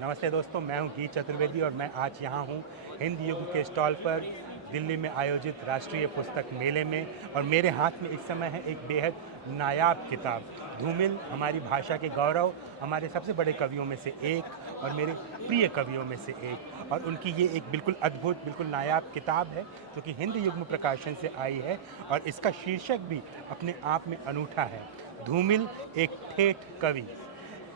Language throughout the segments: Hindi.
नमस्ते दोस्तों, मैं हूं गीत चतुर्वेदी और मैं आज यहाँ हूँ हिंद युग के स्टॉल पर दिल्ली में आयोजित राष्ट्रीय पुस्तक मेले में। और मेरे हाथ में इस समय है एक बेहद नायाब किताब। धूमिल हमारी भाषा के गौरव, हमारे सबसे बड़े कवियों में से एक और मेरे प्रिय कवियों में से एक, और उनकी ये एक बिल्कुल अद्भुत, बिल्कुल नायाब किताब है जो कि हिंद युग में प्रकाशन से आई है। और इसका शीर्षक भी अपने आप में अनूठा है, धूमिल एक ठेठ कवि।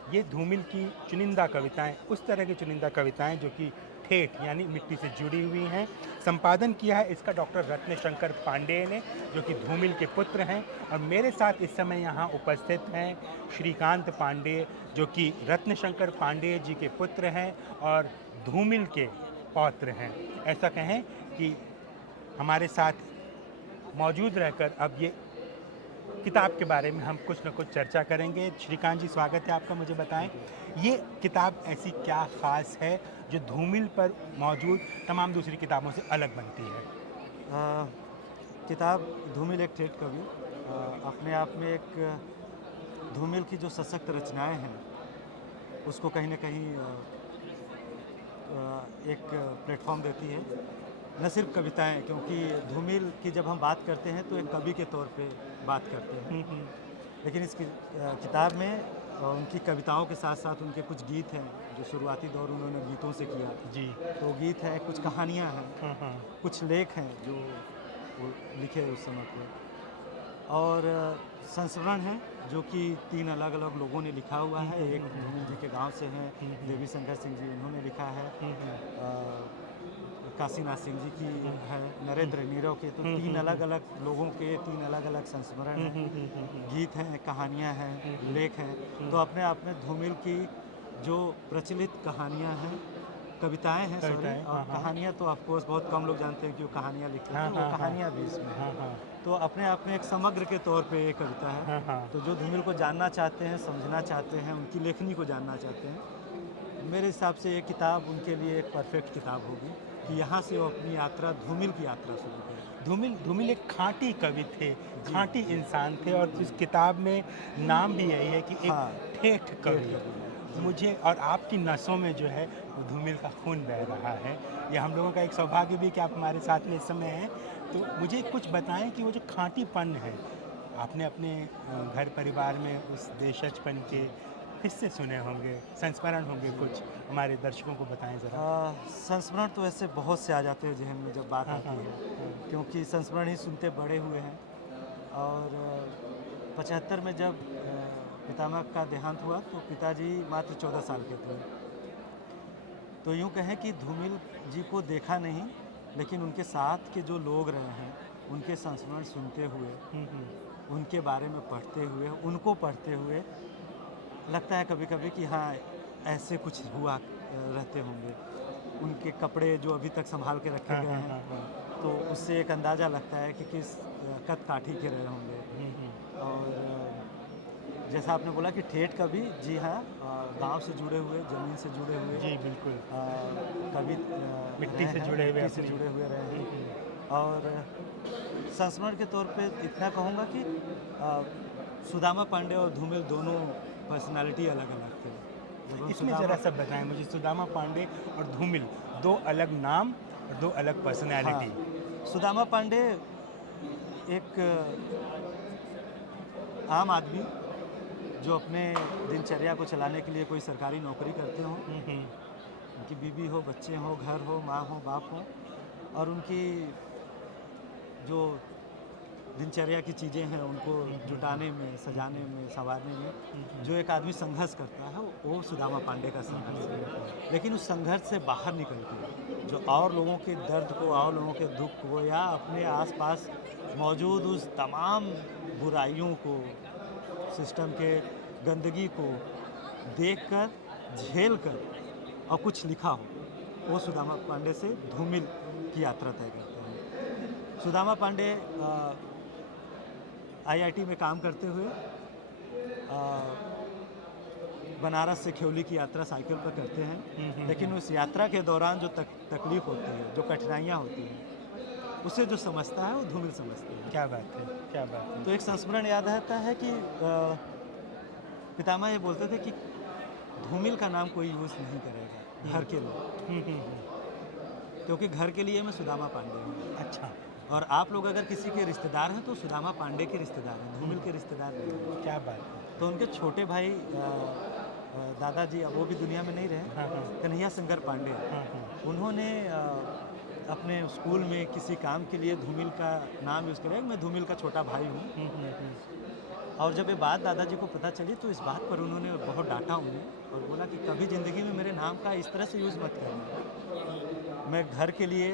ये धूमिल की चुनिंदा कविताएं, उस तरह की चुनिंदा कविताएं जो कि ठेठ यानी मिट्टी से जुड़ी हुई हैं। संपादन किया है इसका डॉक्टर रत्नशंकर पांडेय ने, जो कि धूमिल के पुत्र हैं। और मेरे साथ इस समय यहाँ उपस्थित हैं श्रीकांत पांडेय, जो कि रत्नशंकर पांडेय जी के पुत्र हैं और धूमिल के पौत्र हैं। ऐसा कहें कि हमारे साथ मौजूद रहकर अब ये किताब के बारे में हम कुछ न कुछ चर्चा करेंगे। श्रीकांत जी, स्वागत है आपका। मुझे बताएं, ये किताब ऐसी क्या ख़ास है जो धूमिल पर मौजूद तमाम दूसरी किताबों से अलग बनती है? अ, किताब धूमिल एक ठेठ कवि अपने आप में एक धूमिल की जो सशक्त रचनाएं हैं उसको कहीं न कहीं एक प्लेटफॉर्म देती है। न सिर्फ कविताएं, क्योंकि धूमिल की जब हम बात करते हैं तो एक कवि के तौर पे बात करते हैं, लेकिन इस किताब में उनकी कविताओं के साथ साथ उनके कुछ गीत हैं जो शुरुआती दौर उन्होंने गीतों से किया। जी। तो गीत हैं, कुछ कहानियाँ हैं, हाँ, हाँ। कुछ लेख हैं जो वो लिखे उस समय पे, और संस्मरण है जो कि 3 अलग-अलग लोगों ने लिखा हुआ है। एक धूमिल जी के गांव से हैं, देवी शंकर सिंह जी उन्होंने लिखा है, काशीनाथ सिंह जी की है, नरेंद्र नीरव के। तो 3 अलग-अलग लोगों के 3 अलग-अलग संस्मरण हैं, गीत हैं, कहानियाँ हैं, लेख हैं। तो अपने आप में धूमिल की जो प्रचलित कहानियाँ हैं, कविताएँ हैं सॉरी, कविताएं, और हाँ, हाँ। कहानियाँ तो ऑफ कोर्स बहुत कम लोग जानते हैं कि वो कहानियाँ लिखते हाँ, थे, वो हाँ, हाँ। कहानियाँ भी इसमें हैं। हाँ, हाँ। तो अपने आप में एक समग्र के तौर पे ये कविता है। हाँ, हाँ। तो जो धूमिल को जानना चाहते हैं, समझना चाहते हैं, उनकी लेखनी को जानना चाहते हैं, मेरे हिसाब से ये किताब उनके लिए एक परफेक्ट किताब होगी कि यहाँ से वो अपनी यात्रा, धूमिल की यात्रा शुरू करें। धूमिल एक खाँटी कवि थे, जी, खाँटी जी, इंसान थे, और जी। इस किताब में नाम भी यही है कि एक हाँ, ठेठ ठेठ कवि। कवि है। जी। मुझे और आपकी नसों में जो है वो धूमिल का खून बह रहा है। ये हम लोगों का एक सौभाग्य भी कि आप हमारे साथ में इस समय हैं। तो मुझे कुछ बताएं कि वो जो खाँटीपन है, आपने अपने घर परिवार में उस देशजपन के किस्से सुने होंगे, संस्मरण होंगे कुछ, हमारे दर्शकों को बताएं ज़रा। संस्मरण तो ऐसे बहुत से आ जाते हैं ज़हन में जब बात हाँ, आती हाँ, है, हाँ। क्योंकि संस्मरण ही सुनते बड़े हुए हैं। और 75 में जब पितामह का देहांत हुआ तो पिताजी मात्र 14 साल के थे। तो यूँ कहें कि धूमिल जी को देखा नहीं, लेकिन उनके साथ के जो लोग रहे हैं, उनके संस्मरण सुनते हुए, हुँ, हुँ। उनके बारे में पढ़ते हुए, उनको पढ़ते हुए लगता है कभी-कभी कि हाँ, ऐसे कुछ हुआ रहते होंगे। उनके कपड़े जो अभी तक सँभाल के रखे हाँ, गए हाँ, हैं, हाँ, हाँ। तो उससे एक अंदाज़ा लगता है कि किस कद-काठी के रहे होंगे। हुँ, हुँ। और जैसा आपने बोला कि ठेठ कवि, जी हाँ, गाँव से जुड़े हुए, ज़मीन से जुड़े हुए जी, बिल्कुल। कवि मिट्टी रहे से हैं, जुड़े हुए मिट्टी से अपनी। जुड़े हुए रहे हुँ, हैं। हुँ। और संस्मरण के तौर पे इतना कहूँगा कि सुदामा पांडे और धूमिल दोनों पर्सनैलिटी अलग-अलग थे। जब हम इसमें ज़रा सुदामा सा बताएँ मुझे, सुदामा पांडे और धूमिल, 2 अलग नाम और 2 अलग हाँ, पर्सनैलिटी। सुदामा पांडे एक आम आदमी जो अपने दिनचर्या को चलाने के लिए कोई सरकारी नौकरी करते हों, हुँ, हुँ। उनकी बीवी हो, बच्चे हों, घर हो, माँ हो, बाप हो, और उनकी जो दिनचर्या की चीज़ें हैं उनको हुँ, हुँ, हुँ। जुटाने में, सजाने में, सँवारने में हुँ, हुँ। जो एक आदमी संघर्ष करता है, वो सुदामा पांडे का हुँ, संघर्ष हुँ, हुँ, है। लेकिन उस संघर्ष से बाहर निकल के जो और लोगों के दर्द को, और लोगों के दुःख को, या अपने आस-पास मौजूद उस तमाम बुराइयों को, सिस्टम के गंदगी को देखकर, झेलकर और कुछ लिखा हो, वो सुदामा पांडे से धूमिल की यात्रा तय करते हैं। सुदामा पांडे आईआईटी में काम करते हुए बनारस से खियोली की यात्रा साइकिल पर करते हुँ, हैं, हुँ, लेकिन हुँ। उस यात्रा के दौरान जो तकलीफ़ होती है, जो कठिनाइयाँ होती हैं, उसे जो समझता है वो धूमिल समझते हैं। क्या बात है! क्या बात है! तो एक संस्मरण याद आता है कि पितामह ये बोलते थे कि धूमिल का नाम कोई यूज़ नहीं करेगा घर के लोग, क्योंकि घर के लिए मैं सुदामा पांडे हूँ। अच्छा, और आप लोग अगर किसी के रिश्तेदार हैं तो सुदामा पांडे के रिश्तेदार हैं, धूमिल के रिश्तेदार नहीं हैं। क्या बात है। तो उनके छोटे भाई दादाजी, अब वो भी दुनिया में नहीं रहे, हाँ, हाँ, कन्हैया शंकर पांडे, हाँ, हाँ। उन्होंने अपने स्कूल में किसी काम के लिए धूमिल का नाम यूज़ किया। मैं धूमिल का छोटा भाई हूँ। और जब ये बात दादाजी को पता चली तो इस बात पर उन्होंने बहुत डांटा उन्हें और बोला कि कभी ज़िंदगी में मेरे नाम का इस तरह से यूज़ मत करना। मैं घर के लिए,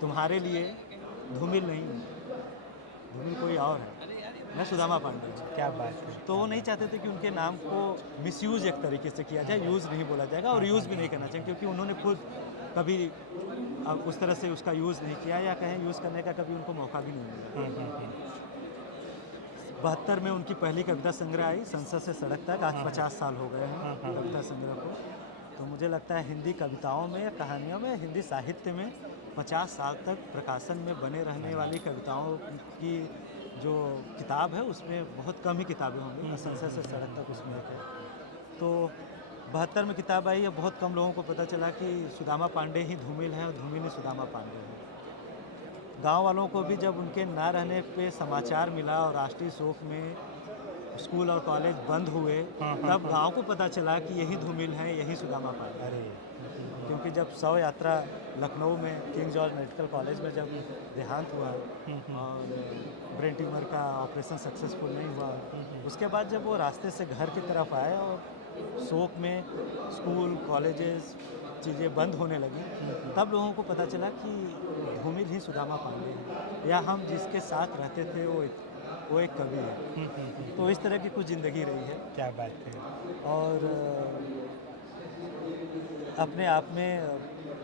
तुम्हारे लिए धूमिल नहीं हूँ, धूमिल कोई और है, मैं सुदामा पांडे हूँ। क्या बात है। तो वो नहीं चाहते थे कि उनके नाम को मिसयूज़ एक तरीके से किया जाए, यूज़ नहीं बोला जाएगा और यूज़ भी नहीं करना चाहिए, क्योंकि उन्होंने खुद कभी उस तरह से उसका यूज़ नहीं किया, या कहें यूज़ करने का कभी उनको मौका भी नहीं मिला। 72 में उनकी पहली कविता संग्रह आई, संसद से सड़क तक। आज 50 साल हो गए हैं कविता संग्रह को। तो मुझे लगता है हिंदी कविताओं में, कहानियों में, हिंदी साहित्य में 50 साल तक प्रकाशन में बने रहने वाली कविताओं की जो किताब है उसमें बहुत कम ही किताबें होंगी। संसद से सड़क तक उसमें एक है। तो 72 में किताब आई है, बहुत कम लोगों को पता चला कि सुदामा पांडे ही धूमिल है और धूमिल ही सुदामा पांडे है। गांव वालों को भी जब उनके ना रहने पे समाचार मिला और राष्ट्रीय शोक में स्कूल और कॉलेज बंद हुए, तब गांव को पता चला कि यही धूमिल है, यही सुदामा पांडे। अरे, क्योंकि जब शव यात्रा लखनऊ में किंग जॉर्ज मेडिकल कॉलेज में जब देहांत हुआ और ब्रेन ट्यूमर का ऑपरेशन सक्सेसफुल नहीं हुआ, उसके बाद जब वो रास्ते से घर की तरफ आए और शोक में स्कूल कॉलेजेस चीज़ें बंद होने लगी, तब लोगों को पता चला कि धूमिल ही सुदामा पांडे हैं, या हम जिसके साथ रहते थे वो एक कवि है। तो इस तरह की कुछ ज़िंदगी रही है। क्या बात है। और अपने आप में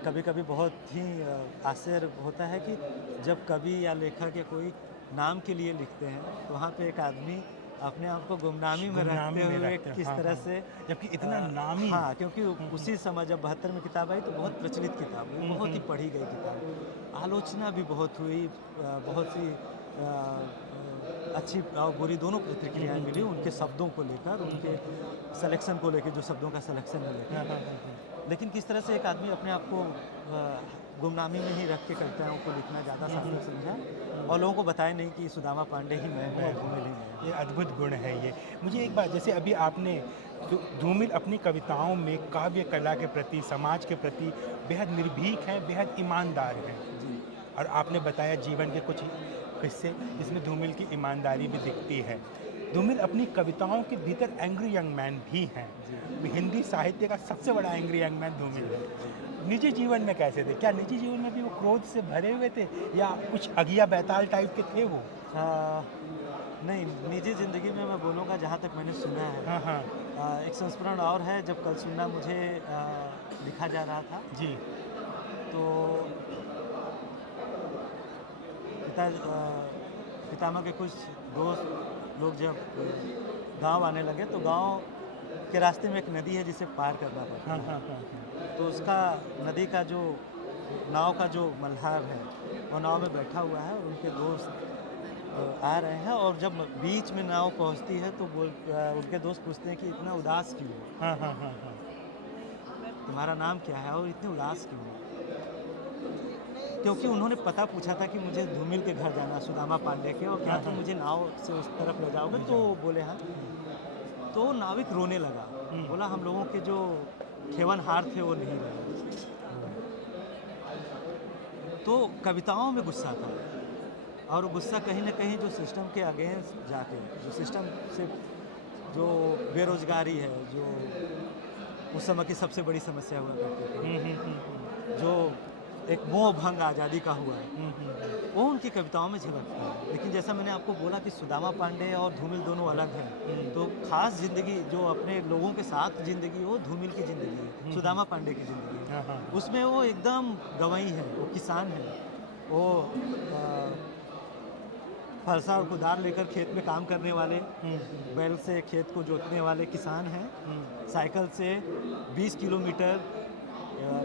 कभी कभी बहुत ही आश्चर्य होता है कि जब कवि या लेखक या कोई नाम के लिए लिखते हैं तो वहाँ पे एक आदमी अपने आप को गुमनामी में रखते हुए किस तरह से, जबकि इतना नामी। हाँ, क्योंकि उसी समय जब 72 में किताब आई तो बहुत प्रचलित किताब हुई, बहुत ही पढ़ी गई किताब, आलोचना भी बहुत हुई, बहुत सी अच्छी और बुरी दोनों प्रतिक्रियाएं मिली उनके शब्दों को लेकर, उनके सिलेक्शन को लेकर, जो शब्दों का सिलेक्शन है लेकर। लेकिन किस तरह से एक आदमी अपने आप को गुमनामी में ही रख के कविताओं को लिखना ज़्यादा सार्थक समझा और लोगों को बताया नहीं कि सुदामा पांडे ही मैं हूँ और धूमिल ही मैं। ये अद्भुत गुण है ये। मुझे एक बात, जैसे अभी आपने धूमिल अपनी कविताओं में काव्य कला के प्रति, समाज के प्रति बेहद निर्भीक हैं, बेहद ईमानदार हैं। जी। और आपने बताया जीवन के कुछ किस्से जिसमें धूमिल की ईमानदारी भी दिखती है। धूमिल अपनी कविताओं के भीतर एंग्री यंग मैन भी हैं। हिंदी साहित्य का सबसे बड़ा एंग्री यंग मैन धूमिल है। निजी जीवन में कैसे थे? क्या निजी जीवन में भी वो क्रोध से भरे हुए थे या कुछ अगिया बैताल टाइप के थे वो? नहीं, निजी ज़िंदगी में मैं बोलूँगा जहाँ तक मैंने सुना है। एक संस्मरण और है, जब कल सुनना मुझे लिखा जा रहा था जी। तो पितामह के कुछ दोस्त लोग जब गांव आने लगे तो गांव के रास्ते में एक नदी है जिसे पार करना पड़ता है। तो उसका नदी का जो नाव का जो मल्हार है वो नाव में बैठा हुआ है और उनके दोस्त आ रहे हैं, और जब बीच में नाव पहुंचती है तो उनके दोस्त पूछते हैं कि इतना उदास क्यों हो, तुम्हारा नाम क्या है और इतने उदास क्यों हो? क्योंकि उन्होंने पता पूछा था कि मुझे धूमिल के घर जाना, सुदामा पांडे के, और क्या तुम मुझे नाव से उस तरफ ले जाओगे? तो बोले हाँ। तो नाविक रोने लगा, बोला हम लोगों के जो खेवनहार थे वो नहीं रहे। तो कविताओं में गुस्सा था, और गुस्सा कहीं ना कहीं जो सिस्टम के अगेंस्ट जाके, जो सिस्टम से जो बेरोजगारी है, जो उस समय की सबसे बड़ी समस्या हुआ करती थी, जो एक मोह भंग आज़ादी का हुआ है, वो उनकी कविताओं में झलकता है। लेकिन जैसा मैंने आपको बोला कि सुदामा पांडे और धूमिल दोनों अलग हैं, तो खास ज़िंदगी जो अपने लोगों के साथ ज़िंदगी, वो धूमिल की ज़िंदगी है, सुदामा पांडे की ज़िंदगी है। उसमें वो एकदम गंवई है, वो किसान है, वो फरसा और कुदार लेकर खेत में काम करने वाले, बैल से खेत को जोतने वाले किसान हैं। साइकिल से 20 किलोमीटर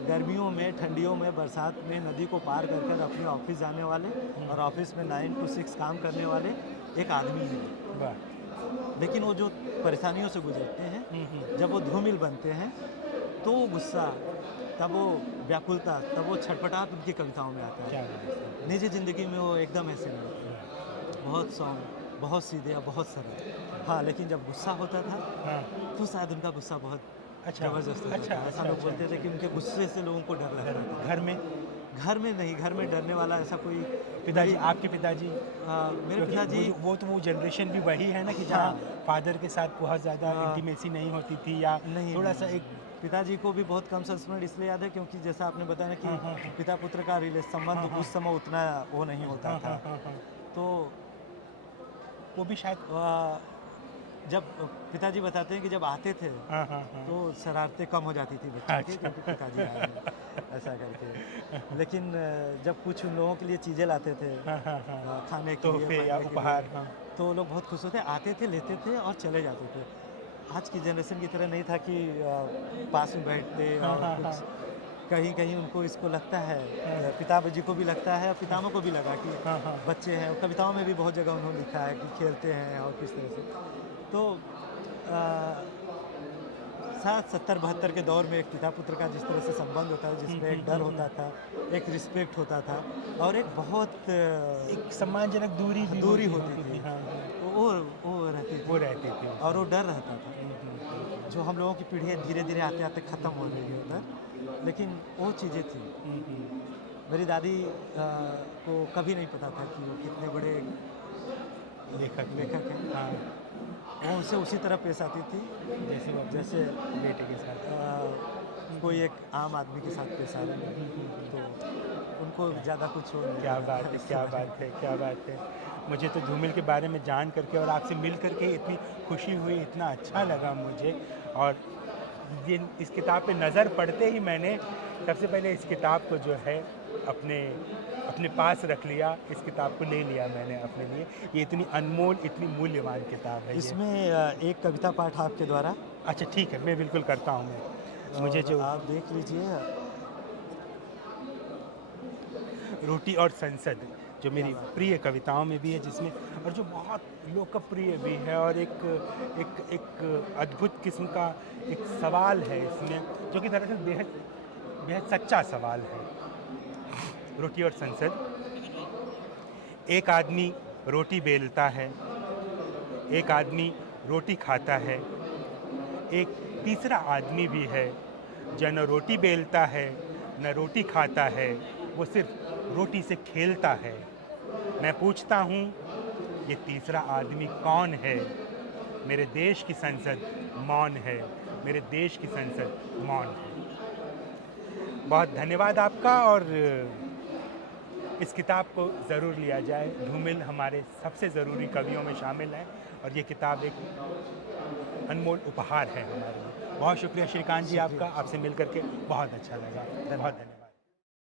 गर्मियों में, ठंडियों में, बरसात में नदी को पार कर कर अपने ऑफिस जाने वाले और ऑफिस में 9 to 6 काम करने वाले एक आदमी है। लेकिन वो जो परेशानियों से गुजरते हैं, जब वो धूमिल बनते हैं तो वो गुस्सा, तब वो व्याकुलता, तब वो छटपटाहट उनकी कविताओं में आता क्या है। बात है। निजी ज़िंदगी में वो एकदम ऐसे नहीं होते, बहुत सौम्य, बहुत सीधे और बहुत सरल। हाँ, लेकिन जब गुस्सा होता था हाँ, तो शायद उनका गुस्सा बहुत अच्छा, ज़बरदस्त होता अच्छा, था। ऐसा अच्छा, लोग अच्छा, बोलते थे कि उनके गुस्से से लोगों को डर लगता था। घर में घर में नहीं, घर में डरने वाला ऐसा कोई पिताजी, मेरी आपके पिताजी, मेरे क्योंकि पिताजी वो तो वो जनरेशन भी वही है ना कि जहाँ हाँ। फादर के साथ बहुत ज़्यादा इंटीमेसी नहीं होती थी, या नहीं, थोड़ा सा नहीं, एक पिताजी को भी बहुत कम संस्मरण इसलिए याद है क्योंकि जैसा आपने बताया ना कि हाँ, हाँ, हाँ। पिता-पुत्र का संबंध हाँ, हाँ। उस समय उतना वो नहीं होता हाँ, था। हाँ, हाँ, हाँ। तो वो भी शायद जब पिताजी बताते हैं कि जब आते थे, हाँ, हाँ, हाँ। तो शरारतें कम हो जाती थी बच्चों की अच्छा। क्योंकि पिताजी आए हैं, ऐसा करके। लेकिन जब कुछ उन लोगों के लिए चीज़ें लाते थे हाँ, हाँ, हाँ। खाने के लिए, तोहफ़े या पहनने के उपहार, लिए, हाँ। तो वो लोग बहुत खुश होते, आते थे, लेते थे और चले जाते थे। आज की जनरेशन की तरह नहीं था कि पास में बैठते हाँ, और हाँ, कुछ हाँ। कहीं-कहीं उनको इसको लगता है हाँ। पिताजी को भी लगता है और पितामह को भी लगा कि हाँ, हाँ। बच्चे हैं और कविताओं में भी बहुत जगह उन्होंने लिखा है कि खेलते हैं और किस तरह से। तो शायद 70-72 के दौर में एक पिता-पुत्र का जिस तरह से संबंध होता है, जिसमें एक डर होता था, एक रिस्पेक्ट होता था और एक बहुत एक सम्मानजनक दूरी भी दूरी होती होती थी। थी। हाँ, हाँ। तो वो रहती वो थी रहती थी और वो उसमें। डर रहता था। जो हम लोगों की पीढ़ियाँ धीरे-धीरे आते-आते ख़त्म हो रही है उधर, लेकिन वो चीज़ें थी। मेरी दादी को कभी नहीं पता था कि वो कितने बड़े लेखक हैं। हाँ, वो उनसे उसी तरह पेश आती थी जैसे वो अपने जैसे बेटे के साथ। कोई एक आम आदमी के साथ पेश आ रही है, तो उनको ज़्यादा कुछ हो नहीं क्या रहा बात था है, इस क्या समय। बात है, क्या बात है। मुझे तो धूमिल के बारे में जान करके और आपसे मिल करके इतनी खुशी हुई, इतना अच्छा लगा मुझे। और ये इस किताब पे नज़र पड़ते ही मैंने सबसे पहले इस किताब को जो है अपने अपने पास रख लिया, इस किताब को ले लिया मैंने अपने लिए। ये इतनी अनमोल, इतनी मूल्यवान किताब है ये। इसमें एक कविता पाठ आपके द्वारा अच्छा ठीक है, मैं बिल्कुल करता हूँ मैं। मुझे और जो आप देख लीजिए रोटी और संसद, जो मेरी बात है। प्रिय कविताओं में भी है, जिसमें और जो बहुत लोकप्रिय भी है, और एक एक एक अद्भुत किस्म का एक सवाल है इसमें, जो कि दरअसल बेहद बेहद सच्चा सवाल है। रोटी और संसद। एक आदमी रोटी बेलता है, एक आदमी रोटी खाता है, एक तीसरा आदमी भी है जो न रोटी बेलता है न रोटी खाता है, वो सिर्फ रोटी से खेलता है। मैं पूछता हूँ, ये तीसरा आदमी कौन है? मेरे देश की संसद मौन है, मेरे देश की संसद मौन है। बहुत धन्यवाद आपका। और इस किताब को ज़रूर लिया जाए। धूमिल हमारे सबसे ज़रूरी कवियों में शामिल हैं और ये किताब एक अनमोल उपहार है हमारे लिए। बहुत शुक्रिया श्रीकांत जी आपका, आपसे मिल करके बहुत अच्छा लगा। बहुत धन्यवाद।